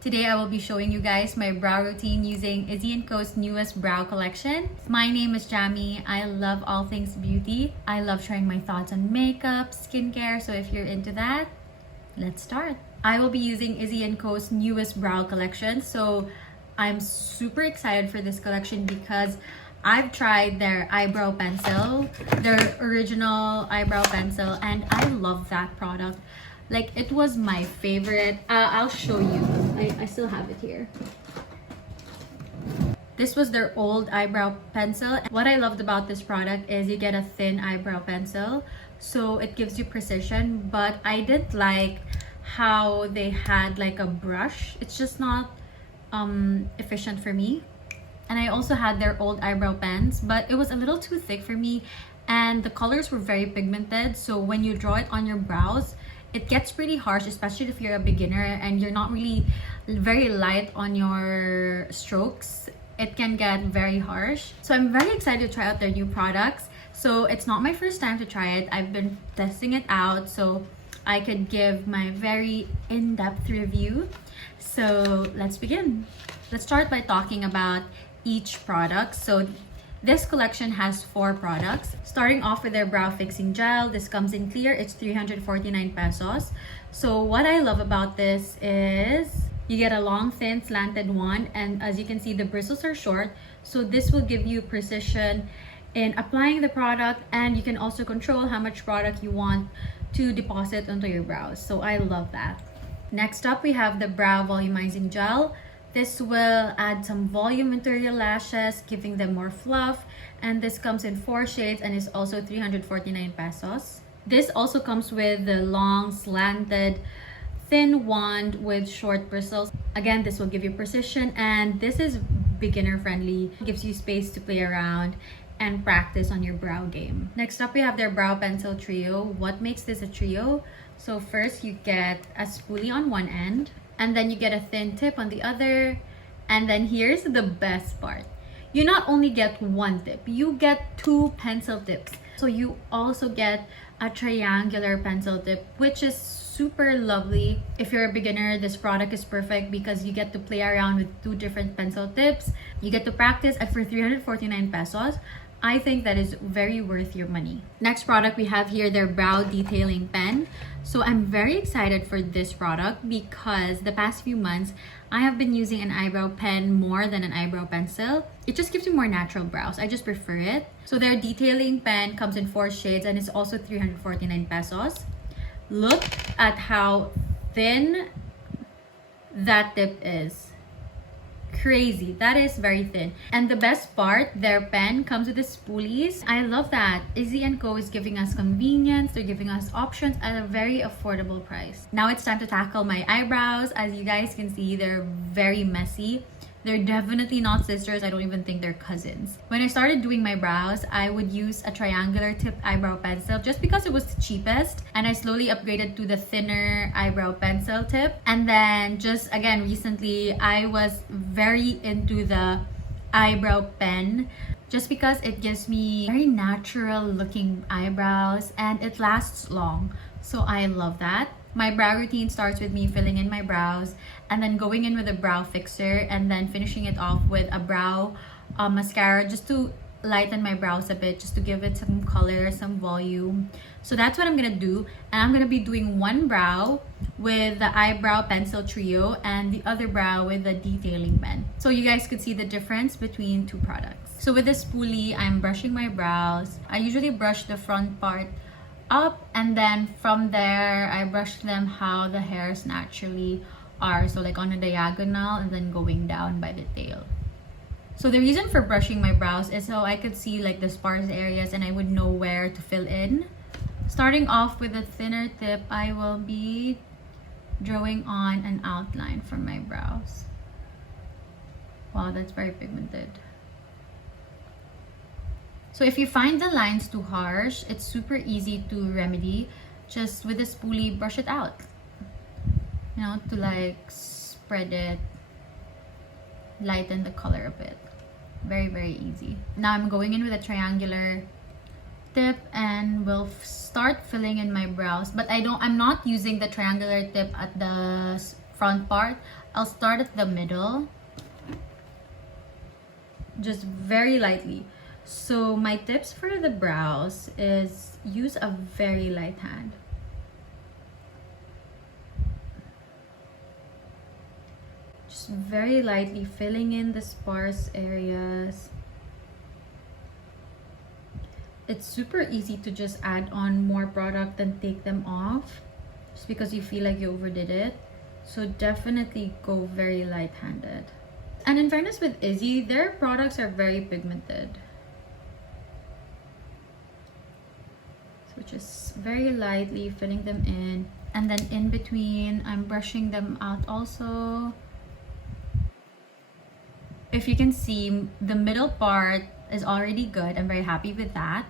Today I will be showing you guys my brow routine using Issy Co's newest brow collection. My name is Jamie. I love all things beauty. I love sharing my thoughts on makeup, skincare, so if you're into that, let's start. I will be using Issy Co's newest brow collection, so I'm super excited for this collection because I've tried their eyebrow pencil, their original eyebrow pencil, and I love that product. Like, it was my favorite. I'll show you. I still have it here. This was their old eyebrow pencil. What I loved about this product is you get a thin eyebrow pencil, so it gives you precision, but I did like how they had like a brush. It's just not efficient for me. And I also had their old eyebrow pens, but it was a little too thick for me, and the colors were very pigmented, so when you draw it on your brows, it gets pretty harsh, especially if you're a beginner and you're not really very light on your strokes. It can get very harsh. So I'm very excited to try out their new products. So it's not my first time to try it. I've been testing it out so I could give my very in-depth review. So let's begin. Let's start by talking about each product. So this collection has 4 products. Starting off with their brow fixing gel. This comes in clear. It's 349 pesos. So what I love about this is you get a long, thin, slanted wand, and as you can see, the bristles are short. So this will give you precision in applying the product, and you can also control how much product you want to deposit onto your brows. So I love that. Next up, we have the brow volumizing gel. This will add some volume into your lashes, giving them more fluff. And this comes in 4 shades and is also 349 pesos. This also comes with the long, slanted, thin wand with short bristles. Again, this will give you precision, and this is beginner friendly. It gives you space to play around and practice on your brow game. Next up, we have their brow pencil trio. What makes this a trio? So first, you get a spoolie on one end, and then you get a thin tip on the other, and then here's the best part. You not only get one tip, you get 2 pencil tips. So you also get a triangular pencil tip, which is super lovely. If you're a beginner, this product is perfect because you get to play around with 2 different pencil tips. You get to practice, and for 349 pesos, I think that is very worth your money. Next product we have here, their brow detailing pen. So I'm very excited for this product because the past few months I have been using an eyebrow pen more than an eyebrow pencil. It just gives you more natural brows. I just prefer it. So their detailing pen comes in 4 shades and it's also 349 pesos. Look at how thin that tip is. Crazy. That is very thin. And the best part, their pen comes with the spoolies. I love that. Issy Co is giving us convenience. They're giving us options at a very affordable price. Now it's time to tackle my eyebrows. As you guys can see, they're very messy. They're definitely not sisters. I don't even think they're cousins. When I started doing my brows, I would use a triangular tip eyebrow pencil just because it was the cheapest. And I slowly upgraded to the thinner eyebrow pencil tip. And then just again, recently, I was very into the eyebrow pen just because it gives me very natural looking eyebrows and it lasts long. So I love that. My brow routine starts with me filling in my brows and then going in with a brow fixer and then finishing it off with a brow mascara just to lighten my brows a bit, just to give it some color, some volume. So that's what I'm gonna do, and I'm gonna be doing one brow with the eyebrow pencil trio and the other brow with the detailing pen, so you guys could see the difference between 2 products. So with this spoolie, I'm brushing my brows. I usually brush the front part up, and then from there I brush them how the hairs naturally are, so like on a diagonal and then going down by the tail. So the reason for brushing my brows is so I could see like the sparse areas and I would know where to fill in. Starting off with a thinner tip, I will be drawing on an outline for my brows. Wow, that's very pigmented. So if you find the lines too harsh, it's super easy to remedy. Just with a spoolie, brush it out. You know, to like spread it, lighten the color a bit. Very, very easy. Now I'm going in with a triangular tip and we'll start filling in my brows. But I'm not using the triangular tip at the front part. I'll start at the middle, just very lightly. So my tips for the brows is use a very light hand. Just very lightly filling in the sparse areas. It's super easy to just add on more product and take them off just because you feel like you overdid it. So definitely go very light-handed. And in fairness with Issy, their products are very pigmented. So just very lightly filling them in. And then in between, I'm brushing them out also. If you can see, the middle part is already good. I'm very happy with that.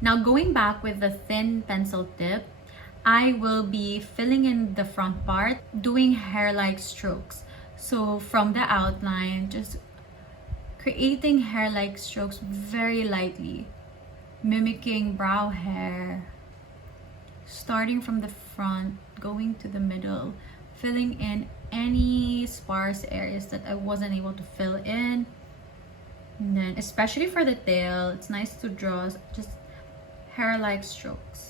Now going back with the thin pencil tip, I will be filling in the front part, doing hair-like strokes. So from the outline, just creating hair-like strokes very lightly, mimicking brow hair, starting from the front, going to the middle, filling in any sparse areas that I wasn't able to fill in. And then especially for the tail, it's nice to draw just hair-like strokes.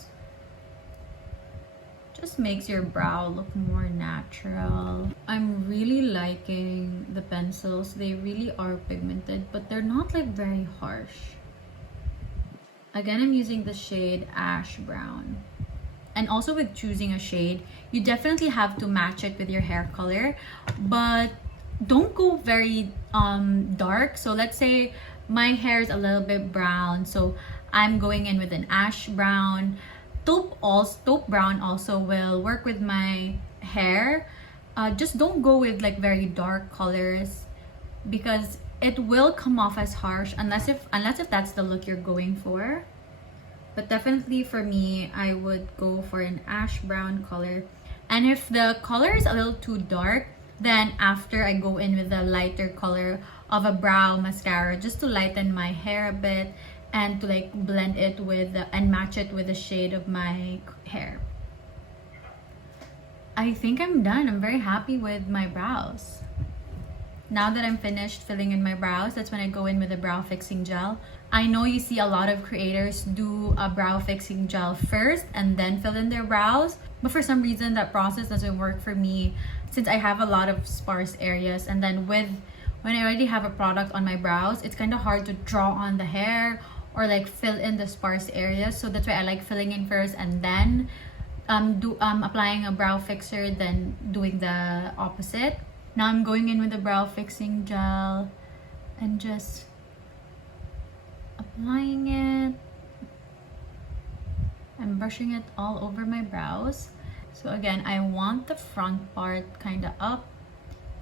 Just makes your brow look more natural. I'm really liking the pencils. They really are pigmented, but they're not like very harsh. Again, I'm using the shade Ash Brown. And also with choosing a shade, you definitely have to match it with your hair color, but don't go very dark. So let's say my hair is a little bit brown, so I'm going in with an ash brown. Taupe brown also will work with my hair. Just don't go with like very dark colors because it will come off as harsh unless if that's the look you're going for. But definitely for me, I would go for an ash brown color. And if the color is a little too dark, then after I go in with the lighter color of a brow mascara just to lighten my hair a bit and to like blend it with and match it with the shade of my hair. I think I'm done. I'm very happy with my brows. Now that I'm finished filling in my brows, that's when I go in with a brow fixing gel. I know you see a lot of creators do a brow fixing gel first and then fill in their brows, but for some reason that process doesn't work for me since I have a lot of sparse areas, and then when I already have a product on my brows, it's kind of hard to draw on the hair or like fill in the sparse areas. So that's why I like filling in first and then applying a brow fixer, then doing the opposite. Now I'm going in with the brow fixing gel and just applying it. I'm brushing it all over my brows. So again, I want the front part kind of up,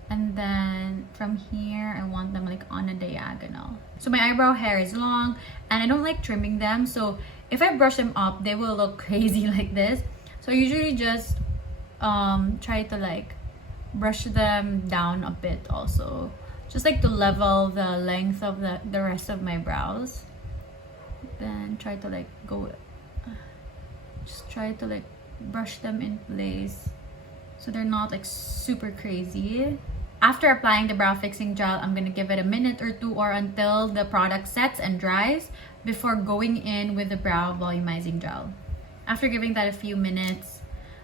and then from here I want them like on a diagonal. So my eyebrow hair is long and I don't like trimming them, so if I brush them up they will look crazy like this. So I usually just try to like brush them down a bit also, just like to level the length of the rest of my brows. Then try to like just try to like brush them in place so they're not like super crazy. After applying the brow fixing gel, I'm gonna give it a minute or two or until the product sets and dries before going in with the brow volumizing gel. After giving that a few minutes,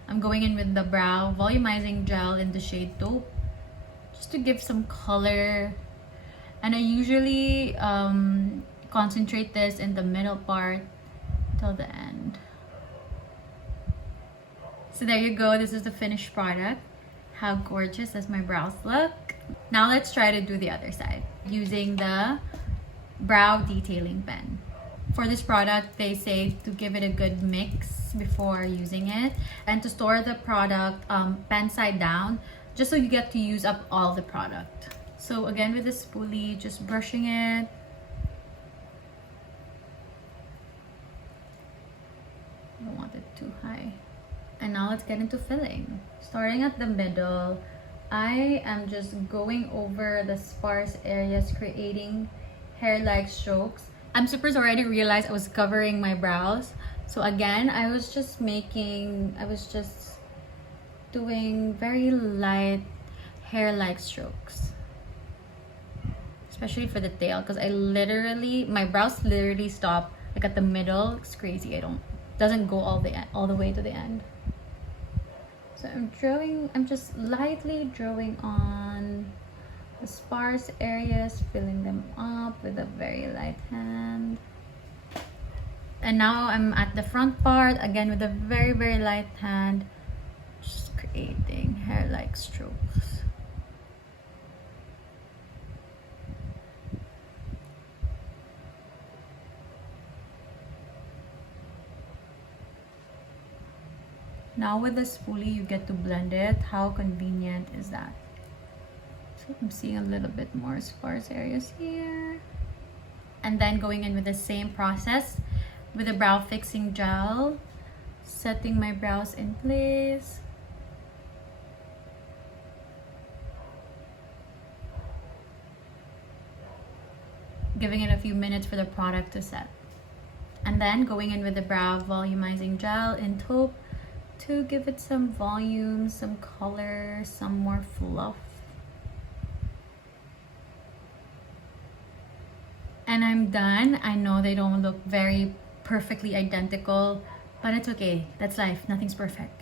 I'm going in with the brow volumizing gel in the shade Taupe just to give some color. And I usually concentrate this in the middle part till the end. So there you go, this is the finished product. How gorgeous does my brows look? Now let's try to do the other side using the brow detailing pen. For this product, they say to give it a good mix before using it and to store the product pen side down just so you get to use up all the product. So again with the spoolie, just brushing it. I don't want it too high. And now let's get into filling. Starting at the middle, I am just going over the sparse areas, creating hair-like strokes. I'm super sorry, I didn't realize I was covering my brows. So again, I was just doing very light hair-like strokes, especially for the tail, because my brows literally stop like at the middle. It's crazy. Doesn't go all the way to the end. So I'm just lightly drawing on the sparse areas, filling them up with a very light hand. And now I'm at the front part, again with a very, very light hand, just creating hair-like strokes. Now with the spoolie, you get to blend it. How convenient is that? So I'm seeing a little bit more sparse areas here. And then going in with the same process with the brow fixing gel, setting my brows in place. Giving it a few minutes for the product to set. And then going in with the brow volumizing gel in taupe to give it some volume, some color, some more fluff. And I'm done. I know they don't look very perfectly identical, but it's okay. That's life. Nothing's perfect.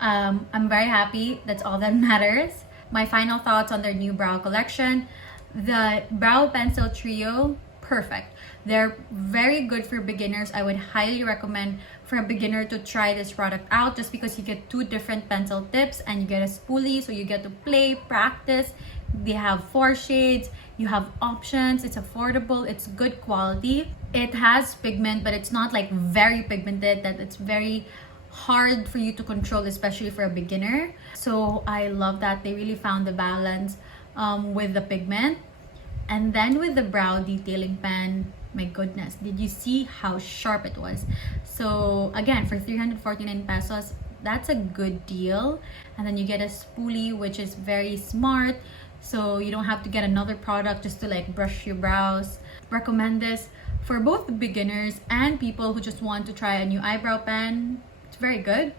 I'm very happy. That's all that matters. My final thoughts on their new brow collection. The brow pencil trio, perfect. They're very good for beginners. I would highly recommend for a beginner to try this product out, just because you get 2 different pencil tips and you get a spoolie, so you get to play, practice. They have 4 shades. You have options. It's affordable. It's good quality. It has pigment, but it's not like very pigmented that it's very hard for you to control, especially for a beginner. So I love that they really found the balance with the pigment. And then with the brow detailing pen, my goodness, did you see how sharp it was? So again, for 349 pesos, that's a good deal. And then you get a spoolie, which is very smart, so you don't have to get another product just to like brush your brows. Recommend this for both beginners and people who just want to try a new eyebrow pen. It's very good.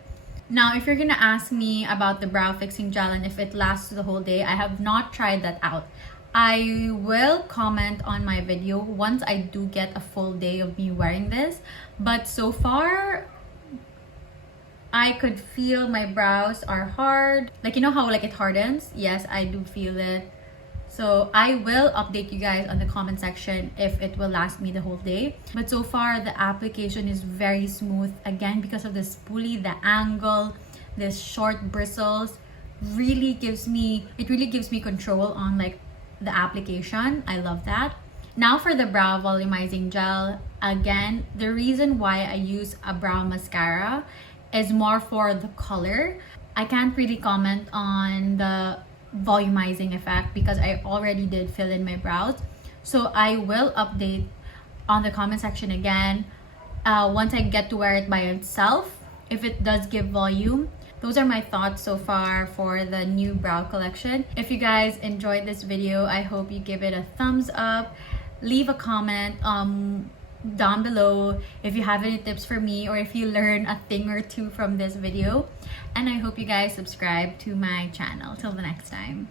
Now, if you're gonna ask me about the brow fixing gel and if it lasts the whole day, I have not tried that out. I will comment on my video once I do get a full day of me wearing this. But so far, I could feel my brows are hard. Like, you know how like it hardens? Yes, I do feel it. So I will update you guys on the comment section if it will last me the whole day. But so far, the application is very smooth. Again, because of the spoolie, the angle, the short bristles, really gives me control on like the application. I love that. Now for the brow volumizing gel, again, the reason why I use a brow mascara is more for the color. I can't really comment on the volumizing effect because I already did fill in my brows. So I will update on the comment section again once I get to wear it by itself, if it does give volume. Those are my thoughts so far for the new brow collection. If you guys enjoyed this video, I hope you give it a thumbs up. Leave a comment down below if you have any tips for me or if you learn a thing or two from this video. And I hope you guys subscribe to my channel. Till the next time.